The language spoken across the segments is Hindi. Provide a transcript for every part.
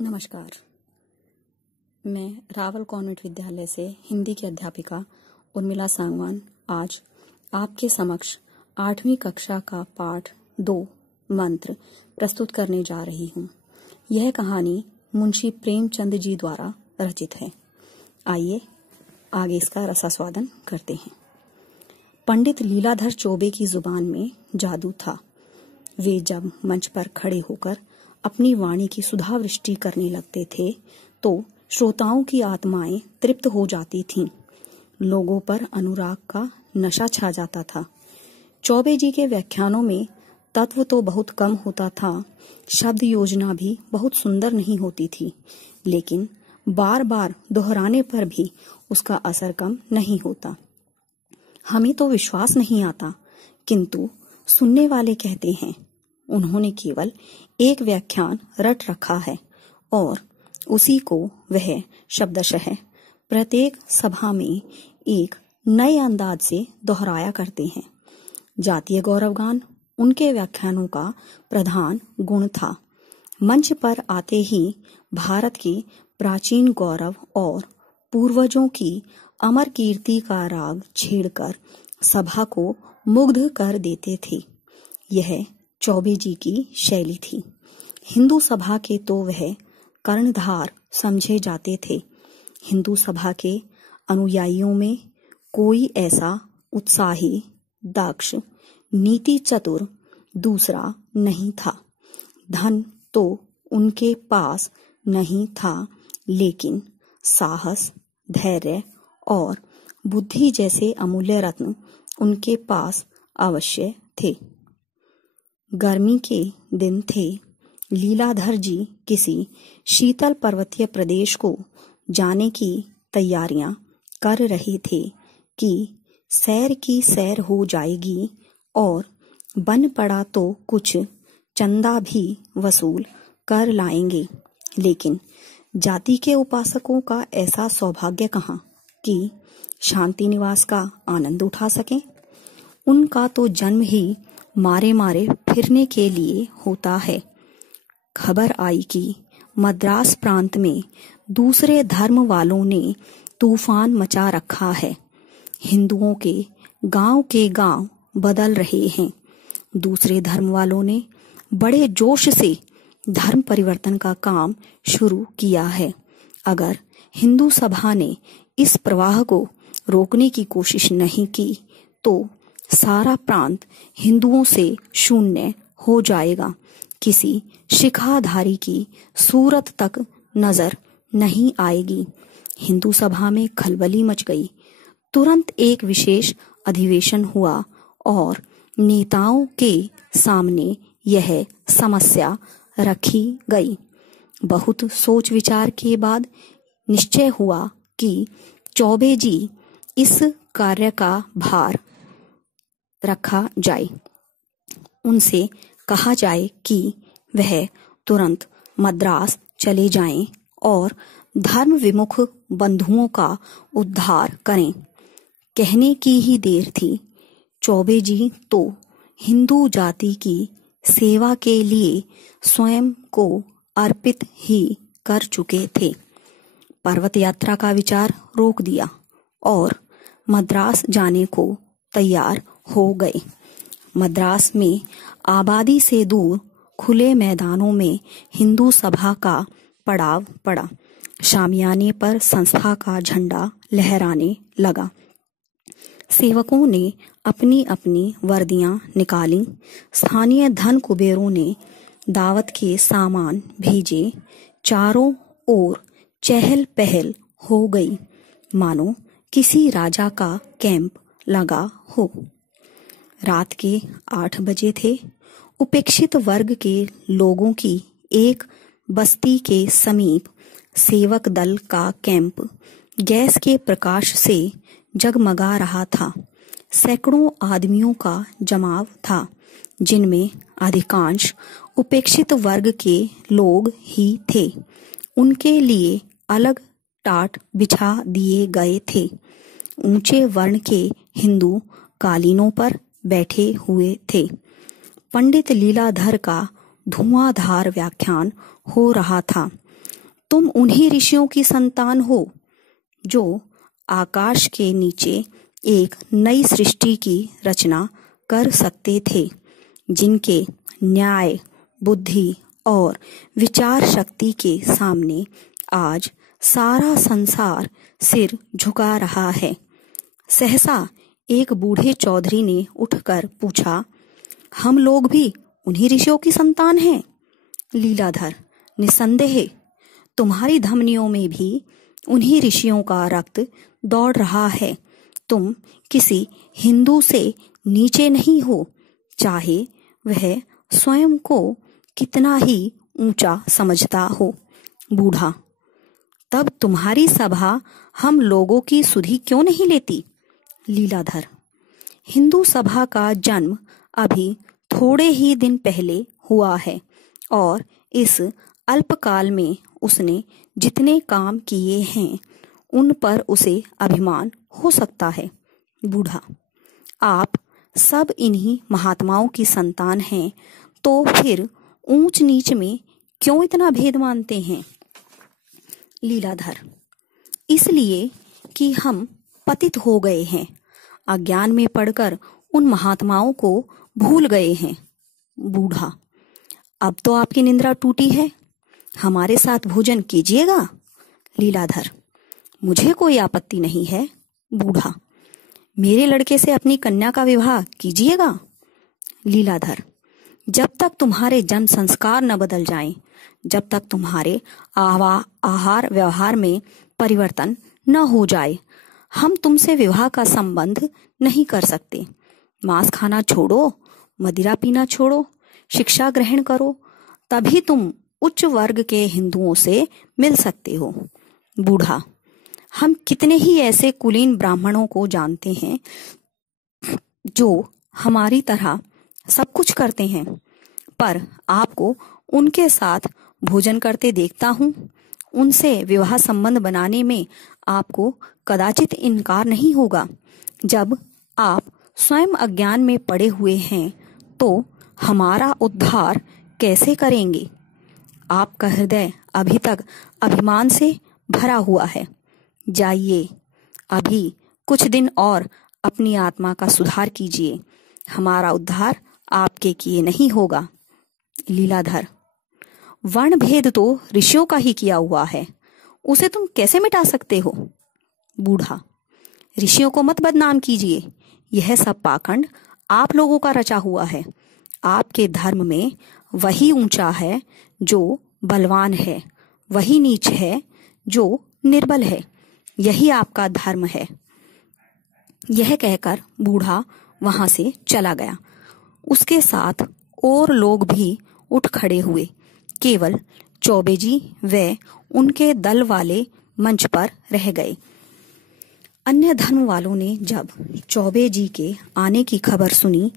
नमस्कार। मैं रावल कॉन्वेंट विद्यालय से हिंदी की अध्यापिका उर्मिला सांगवान आज आपके समक्ष 8वीं कक्षा का पाठ 2 मंत्र प्रस्तुत करने जा रही हूँ। यह कहानी मुंशी प्रेमचंद जी द्वारा रचित है। आइए आगे इसका रसास्वादन करते हैं। पंडित लीलाधर चौबे की जुबान में जादू था। वे जब मंच पर खड़े होकर अपनी वाणी की सुधावृष्टि करने लगते थे तो श्रोताओं की आत्माएं तृप्त हो जाती थीं। लोगों पर अनुराग का नशा छा जाता था। चौबे जी के व्याख्यानों में तत्व तो बहुत कम होता था, शब्द योजना भी बहुत सुंदर नहीं होती थी, लेकिन बार बार दोहराने पर भी उसका असर कम नहीं होता। हमें तो विश्वास नहीं आता, किंतु सुनने वाले कहते हैं उन्होंने केवल एक व्याख्यान रट रखा है और उसी को वह शब्दशः प्रत्येक सभा में एक नए अंदाज से दोहराया करते हैं। जातीय गौरवगान उनके व्याख्यानों का प्रधान गुण था। मंच पर आते ही भारत के प्राचीन गौरव और पूर्वजों की अमर कीर्ति का राग छेड़कर सभा को मुग्ध कर देते थे। यह चौबे जी की शैली थी। हिंदू सभा के तो वह कर्णधार समझे जाते थे। हिंदू सभा के अनुयायियों में कोई ऐसा उत्साही, दक्ष, नीति चतुर दूसरा नहीं था। धन तो उनके पास नहीं था, लेकिन साहस, धैर्य और बुद्धि जैसे अमूल्य रत्न उनके पास अवश्य थे। गर्मी के दिन थे। लीलाधर जी किसी शीतल पर्वतीय प्रदेश को जाने की तैयारियां कर रहे थे कि सैर की सैर हो जाएगी और बन पड़ा तो कुछ चंदा भी वसूल कर लाएंगे। लेकिन जाति के उपासकों का ऐसा सौभाग्य कहाँ कि शांति निवास का आनंद उठा सकें। उनका तो जन्म ही मारे मारे फिरने के लिए होता है। खबर आई कि मद्रास प्रांत में दूसरे धर्म वालों ने तूफान मचा रखा है। हिंदुओं के गांव बदल रहे हैं। दूसरे धर्म वालों ने बड़े जोश से धर्म परिवर्तन का काम शुरू किया है। अगर हिंदू सभा ने इस प्रवाह को रोकने की कोशिश नहीं की तो सारा प्रांत हिंदुओं से शून्य हो जाएगा। किसी शिखाधारी की सूरत तक नजर नहीं आएगी। हिंदू सभा में खलबली मच गई। तुरंत एक विशेष अधिवेशन हुआ और नेताओं के सामने यह समस्या रखी गई। बहुत सोच विचार के बाद निश्चय हुआ कि चौबे जी इस कार्य का भार रखा जाए। उनसे कहा जाए कि वह तुरंत मद्रास चले जाएं और धर्म विमुख बंधुओं का उद्धार करें। कहने की ही देर थी। चौबे जी तो हिंदू जाति की सेवा के लिए स्वयं को अर्पित ही कर चुके थे। पर्वत यात्रा का विचार रोक दिया और मद्रास जाने को तैयार हो गए। मद्रास में आबादी से दूर खुले मैदानों में हिंदू सभा का पड़ाव पड़ा। शामियाने पर संस्था का झंडा लहराने लगा। सेवकों ने अपनी अपनी वर्दियां निकाली। स्थानीय धन कुबेरों ने दावत के सामान भेजे। चारों ओर चहल पहल हो गई, मानो किसी राजा का कैंप लगा हो। रात के 8 बजे थे। उपेक्षित वर्ग के लोगों की एक बस्ती के समीप सेवक दल का कैंप गैस के प्रकाश से जगमगा रहा था। सैकड़ों आदमियों का जमाव था, जिनमें अधिकांश उपेक्षित वर्ग के लोग ही थे। उनके लिए अलग टाट बिछा दिए गए थे। ऊंचे वर्ण के हिंदू कालीनों पर बैठे हुए थे। पंडित लीलाधर का धुआंधार व्याख्यान हो रहा था। तुम उन्हीं ऋषियों की संतान हो जो आकाश के नीचे एक नई सृष्टि की रचना कर सकते थे, जिनके न्याय, बुद्धि और विचार शक्ति के सामने आज सारा संसार सिर झुका रहा है। सहसा एक बूढ़े चौधरी ने उठकर पूछा, हम लोग भी उन्हीं ऋषियों की संतान हैं? लीलाधर, निसंदेह तुम्हारी धमनियों में भी उन्हीं ऋषियों का रक्त दौड़ रहा है। तुम किसी हिंदू से नीचे नहीं हो, चाहे वह स्वयं को कितना ही ऊंचा समझता हो। बूढ़ा, तब तुम्हारी सभा हम लोगों की सुधि क्यों नहीं लेती? लीलाधर, हिंदू सभा का जन्म अभी थोड़े ही दिन पहले हुआ है और इस अल्पकाल में उसने जितने काम किए हैं उन पर उसे अभिमान हो सकता है। बूढ़ा, आप सब इन्हीं महात्माओं की संतान हैं, तो फिर ऊंच नीच में क्यों इतना भेद मानते हैं? लीलाधर, इसलिए कि हम पतित हो गए हैं, अज्ञान में पड़कर उन महात्माओं को भूल गए हैं। बूढ़ा, अब तो आपकी निंद्रा टूटी है, हमारे साथ भोजन कीजिएगा। लीलाधर, मुझे कोई आपत्ति नहीं है। बूढ़ा, मेरे लड़के से अपनी कन्या का विवाह कीजिएगा। लीलाधर, जब तक तुम्हारे जन्म संस्कार न बदल जाएं, जब तक तुम्हारे आहार व्यवहार में परिवर्तन न हो जाए, हम तुमसे विवाह का संबंध नहीं कर सकते। मांस खाना छोड़ो, मदिरा पीना छोड़ो, शिक्षा ग्रहण करो, तभी तुम उच्च वर्ग के हिंदुओं से मिल सकते हो। बूढ़ा, हम कितने ही ऐसे कुलीन ब्राह्मणों को जानते हैं जो हमारी तरह सब कुछ करते हैं, पर आपको उनके साथ भोजन करते देखता हूँ। उनसे विवाह संबंध बनाने में आपको कदाचित इनकार नहीं होगा। जब आप स्वयं अज्ञान में पड़े हुए हैं तो हमारा उद्धार कैसे करेंगे? आपका हृदय अभी तक अभिमान से भरा हुआ है। जाइए, अभी कुछ दिन और अपनी आत्मा का सुधार कीजिए, हमारा उद्धार आपके किए नहीं होगा। लीलाधर, वर्ण भेद तो ऋषियों का ही किया हुआ है, उसे तुम कैसे मिटा सकते हो? बूढ़ा, ऋषियों को मत बदनाम कीजिए, यह सब पाखंड आप लोगों का रचा हुआ है। आपके धर्म में वही ऊंचा है जो बलवान है, वही नीच है जो निर्बल है, यही आपका धर्म है। यह कहकर बूढ़ा वहां से चला गया। उसके साथ और लोग भी उठ खड़े हुए, केवल चौबे जी व उनके दल वाले मंच पर रह गए। अन्य धर्म वालों ने जब चौबे जी के आने की खबर सुनी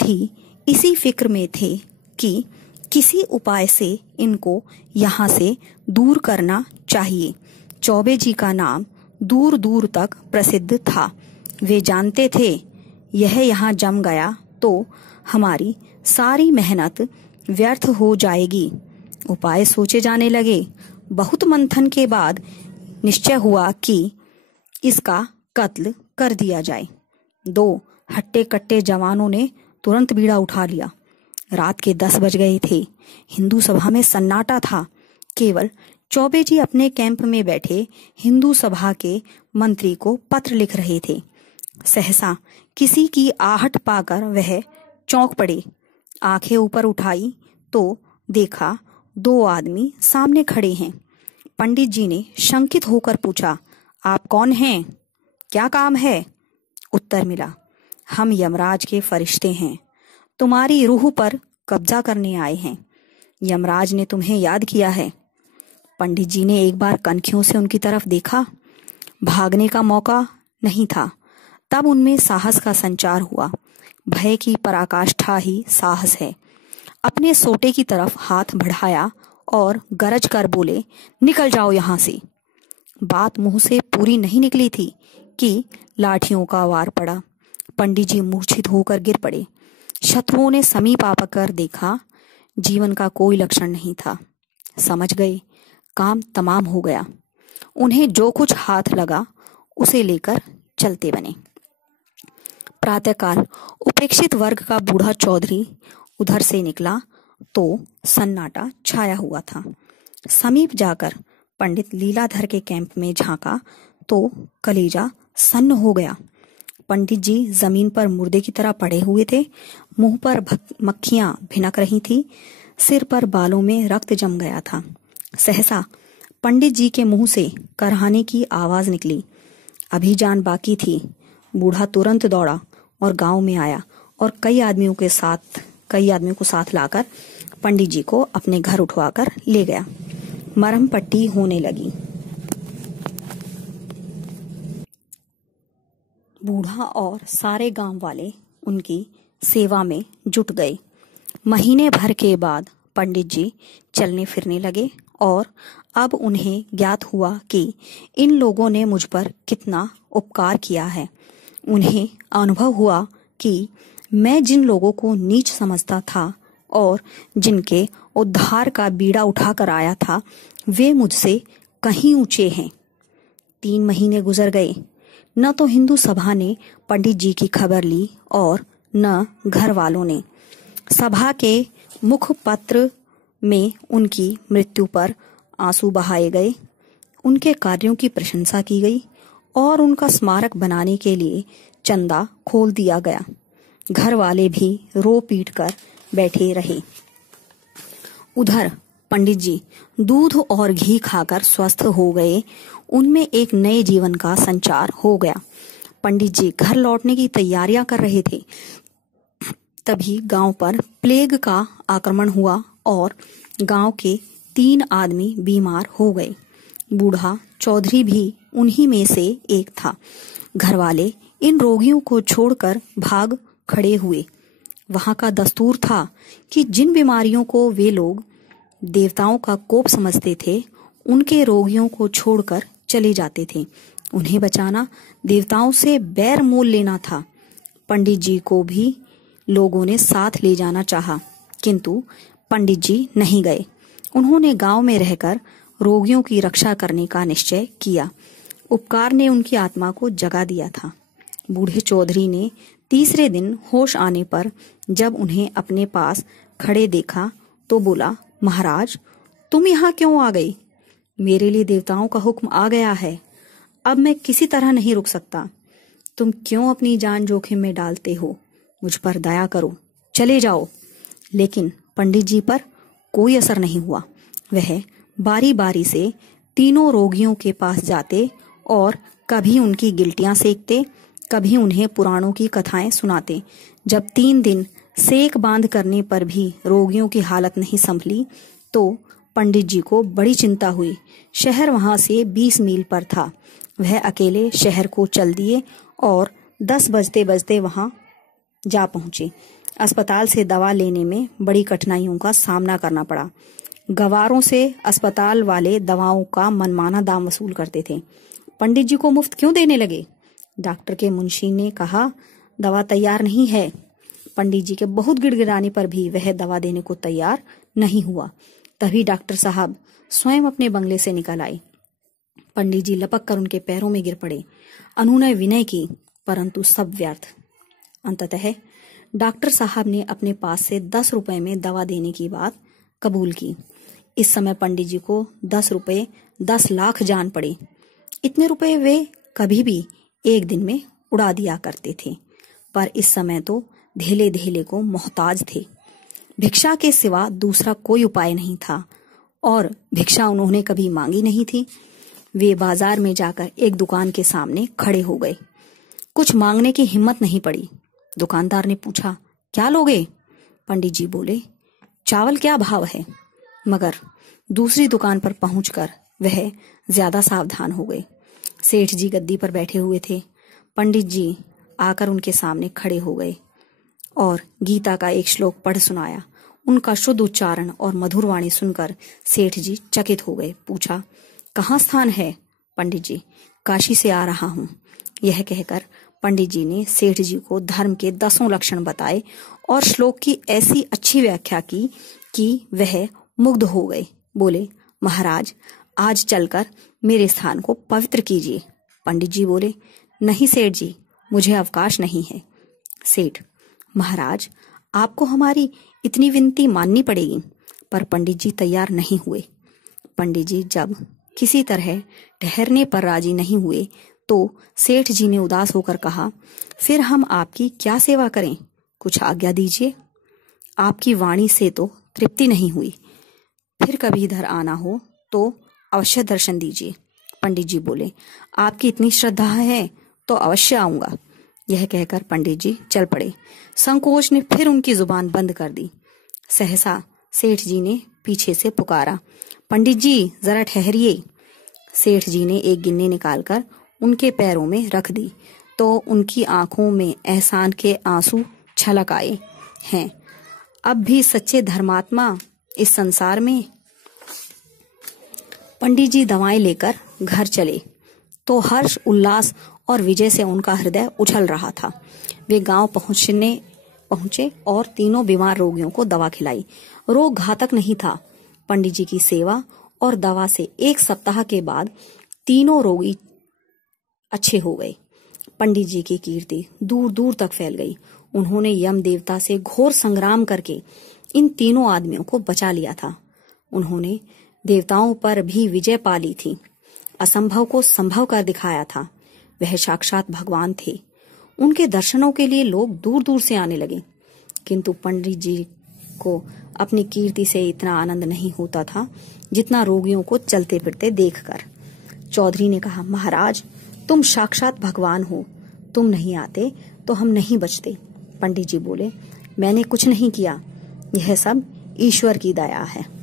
थी, इसी फिक्र में थे कि किसी उपाय से इनको यहाँ से दूर करना चाहिए। चौबे जी का नाम दूर दूर तक प्रसिद्ध था। वे जानते थे यह यहाँ जम गया तो हमारी सारी मेहनत व्यर्थ हो जाएगी। उपाय सोचे जाने लगे। बहुत मंथन के बाद निश्चय हुआ कि इसका कत्ल कर दिया जाए। 2 हट्टे कट्टे जवानों ने तुरंत बीड़ा उठा लिया। रात के 10 बज गए थे। हिंदू सभा में सन्नाटा था। केवल चौबे जी अपने कैंप में बैठे हिंदू सभा के मंत्री को पत्र लिख रहे थे। सहसा किसी की आहट पाकर वह चौंक पड़े। आंखें ऊपर उठाई तो देखा 2 आदमी सामने खड़े हैं। पंडित जी ने शंकित होकर पूछा, आप कौन हैं? क्या काम है? उत्तर मिला, हम यमराज के फरिश्ते हैं, तुम्हारी रूह पर कब्जा करने आए हैं। यमराज ने तुम्हें याद किया है। पंडित जी ने एक बार कनखियों से उनकी तरफ देखा। भागने का मौका नहीं था। तब उनमें साहस का संचार हुआ। भय की पराकाष्ठा ही साहस है। अपने सोटे की तरफ हाथ बढ़ाया और गरज कर बोले, निकल जाओ यहाँ से। बात मुंह से पूरी नहीं निकली थी कि लाठियों का वार पड़ा। पंडित जी मूर्छित होकर गिर पड़े। शत्रुओं ने समीप आकर देखा, जीवन का कोई लक्षण नहीं था। समझ गए काम तमाम हो गया। उन्हें जो कुछ हाथ लगा उसे लेकर चलते बने। प्रातःकाल उपेक्षित वर्ग का बूढ़ा चौधरी उधर से निकला तो सन्नाटा छाया हुआ था। समीप जाकर पंडित लीलाधर के कैंप में झांका तो कलेजा सन्न हो गया। पंडित जी जमीन पर मुर्दे की तरह पड़े हुए थे। मुंह पर मक्खियां भिनक रही थी। सिर पर बालों में रक्त जम गया था। सहसा पंडित जी के मुंह से करहाने की आवाज निकली। अभी जान बाकी थी। बूढ़ा तुरंत दौड़ा और गांव में आया और कई आदमियों को साथ लाकर पंडित जी को अपने घर उठवाकर ले गया। मरहम पट्टी होने लगी। बूढ़ा और सारे गांव वाले उनकी सेवा में जुट गए। महीने भर के बाद पंडित जी चलने फिरने लगे और अब उन्हें ज्ञात हुआ कि इन लोगों ने मुझ पर कितना उपकार किया है। उन्हें अनुभव हुआ कि मैं जिन लोगों को नीच समझता था और जिनके उद्धार का बीड़ा उठाकर आया था, वे मुझसे कहीं ऊंचे हैं। 3 महीने गुजर गए। न तो हिंदू सभा ने पंडित जी की खबर ली और न घर वालों ने। सभा के मुखपत्र में उनकी मृत्यु पर आंसू बहाए गए। उनके कार्यों की प्रशंसा की गई और उनका स्मारक बनाने के लिए चंदा खोल दिया गया। घर वाले भी रो पीट कर बैठे रहे। उधर पंडित जी दूध और घी खाकर स्वस्थ हो गए। उनमें एक नए जीवन का संचार हो गया। पंडित जी घर लौटने की तैयारियां कर रहे थे। तभी गांव पर प्लेग का आक्रमण हुआ और गांव के 3 आदमी बीमार हो गए। बूढ़ा चौधरी भी उन्हीं में से एक था। घर वाले इन रोगियों को छोड़कर भाग खड़े हुए। वहां का दस्तूर था कि जिन बीमारियों को वे लोग देवताओं का कोप समझते थे, उनके रोगियों को छोड़कर चले जाते थे। उन्हें बचाना देवताओं से बैर मोल लेना था। पंडित जी को भी लोगों ने साथ ले जाना चाहा, किंतु पंडित जी नहीं गए। उन्होंने गांव में रहकर रोगियों की रक्षा करने का निश्चय किया। उपकार ने उनकी आत्मा को जगा दिया था। बूढ़े चौधरी ने तीसरे दिन होश आने पर जब उन्हें अपने पास खड़े देखा तो बोला, महाराज, तुम यहाँ क्यों आ गई? मेरे लिए देवताओं का हुक्म आ गया है। अब मैं किसी तरह नहीं रुक सकता। तुम क्यों अपनी जान जोखिम में डालते हो? मुझ पर दया करो, चले जाओ। लेकिन पंडित जी पर कोई असर नहीं हुआ। वह बारी बारी से तीनों रोगियों के पास जाते और कभी उनकी गिल्टियां सेकते, कभी उन्हें पुराणों की कथाएं सुनाते। जब 3 दिन सेक बांध करने पर भी रोगियों की हालत नहीं संभली तो पंडित जी को बड़ी चिंता हुई। शहर वहां से 20 मील पर था। वह अकेले शहर को चल दिए और 10 बजते बजते वहां जा पहुंचे। अस्पताल से दवा लेने में बड़ी कठिनाइयों का सामना करना पड़ा। गवारों से अस्पताल वाले दवाओं का मनमाना दाम वसूल करते थे। पंडित जी को मुफ्त क्यों देने लगे? डॉक्टर के मुंशी ने कहा, दवा तैयार नहीं है। पंडित जी के बहुत गिड़गिड़ाने पर भी वह दवा देने को तैयार नहीं हुआ। तभी डॉक्टर साहब स्वयं अपने बंगले से निकल आए। पंडित जी लपक कर उनके पैरों में गिर पड़े। अनुनय विनय की, परंतु सब व्यर्थ। अंततः डॉक्टर साहब ने अपने पास से 10 रुपए में दवा देने की बात कबूल की। इस समय पंडित जी को 10 रुपए 10 लाख जान पड़े। इतने रुपए वे कभी भी एक दिन में उड़ा दिया करते थे, पर इस समय तो धेले धेले को मोहताज थे। भिक्षा के सिवा दूसरा कोई उपाय नहीं था और भिक्षा उन्होंने कभी मांगी नहीं थी। वे बाजार में जाकर एक दुकान के सामने खड़े हो गए। कुछ मांगने की हिम्मत नहीं पड़ी। दुकानदार ने पूछा, क्या लोगे? पंडित जी बोले, चावल क्या भाव है? मगर दूसरी दुकान पर पहुंचकर वह ज्यादा सावधान हो गए। सेठ जी गद्दी पर बैठे हुए थे। पंडित जी आकर उनके सामने खड़े हो गए और गीता का एक श्लोक पढ़ सुनाया। उनका शुद्ध उच्चारण और मधुर वाणी सुनकर सेठ जी चकित हो गए। पूछा, कहाँ स्थान है? पंडित जी, काशी से आ रहा हूँ। यह कहकर पंडित जी ने सेठ जी को धर्म के 10 लक्षण बताए और श्लोक की ऐसी अच्छी व्याख्या की कि वह मुग्ध हो गए। बोले, महाराज, आज चलकर मेरे स्थान को पवित्र कीजिए। पंडित जी बोले, नहीं सेठ जी, मुझे अवकाश नहीं है। सेठ, महाराज, आपको हमारी इतनी विनती माननी पड़ेगी। पर पंडित जी तैयार नहीं हुए। पंडित जी जब किसी तरह ठहरने पर राजी नहीं हुए तो सेठ जी ने उदास होकर कहा, फिर हम आपकी क्या सेवा करें? कुछ आज्ञा दीजिए। आपकी वाणी से तो तृप्ति नहीं हुई। फिर कभी इधर आना हो तो अवश्य दर्शन दीजिए। पंडित जी बोले, आपकी इतनी श्रद्धा है तो अवश्य आऊंगा। यह कहकर पंडित जी चल पड़े। संकोच ने फिर उनकी जुबान बंद कर दी। सहसा सेठ जी ने पीछे से पुकारा, पंडित जी जरा ठहरिए। सेठ जी ने एक गिन्नी निकालकर उनके पैरों में रख दी तो उनकी आंखों में एहसान के आंसू छलक आए हैं। अब भी सच्चे धर्मात्मा इस संसार में। पंडित जी दवाएं लेकर घर चले तो हर्ष, उल्लास और विजय से उनका हृदय उछल रहा था। वे गांव पहुंचे और तीनों बीमार रोगियों को दवा खिलाई। रोग घातक नहीं था। पंडित जी की सेवा और दवा से 1 सप्ताह के बाद तीनों रोगी अच्छे हो गए। पंडित जी की कीर्ति दूर दूर तक फैल गई। उन्होंने यम देवता से घोर संग्राम करके इन तीनों आदमियों को बचा लिया था। उन्होंने देवताओं पर भी विजय पा ली थी। असंभव को संभव कर दिखाया था। वह साक्षात भगवान थे। उनके दर्शनों के लिए लोग दूर दूर से आने लगे। किंतु पंडित जी को अपनी कीर्ति से इतना आनंद नहीं होता था जितना रोगियों को चलते फिरते देखकर। चौधरी ने कहा, महाराज, तुम साक्षात भगवान हो। तुम नहीं आते तो हम नहीं बचते। पंडित जी बोले, मैंने कुछ नहीं किया। यह सब ईश्वर की दया है।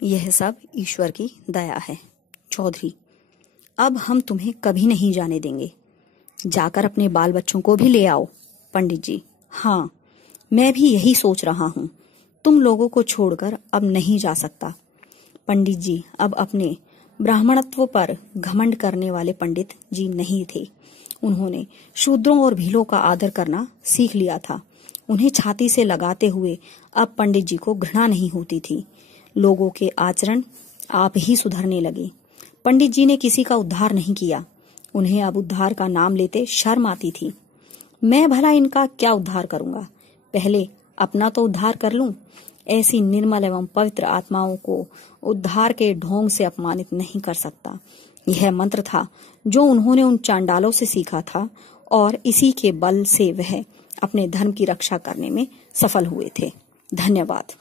यह सब ईश्वर की दया है। चौधरी, अब हम तुम्हें कभी नहीं जाने देंगे। जाकर अपने बाल बच्चों को भी ले आओ। पंडित जी, हाँ, मैं भी यही सोच रहा हूँ। तुम लोगों को छोड़कर अब नहीं जा सकता। पंडित जी अब अपने ब्राह्मणत्व पर घमंड करने वाले पंडित जी नहीं थे। उन्होंने शूद्रों और भीलों का आदर करना सीख लिया था। उन्हें छाती से लगाते हुए अब पंडित जी को घृणा नहीं होती थी। लोगों के आचरण आप ही सुधरने लगे। पंडित जी ने किसी का उद्धार नहीं किया। उन्हें अब उद्धार का नाम लेते शर्म आती थी। मैं भला इनका क्या उद्धार करूंगा? पहले अपना तो उद्धार कर लूं। ऐसी निर्मल एवं पवित्र आत्माओं को उद्धार के ढोंग से अपमानित नहीं कर सकता। यह मंत्र था जो उन्होंने उन चांडालों से सीखा था और इसी के बल से वह अपने धर्म की रक्षा करने में सफल हुए थे। धन्यवाद।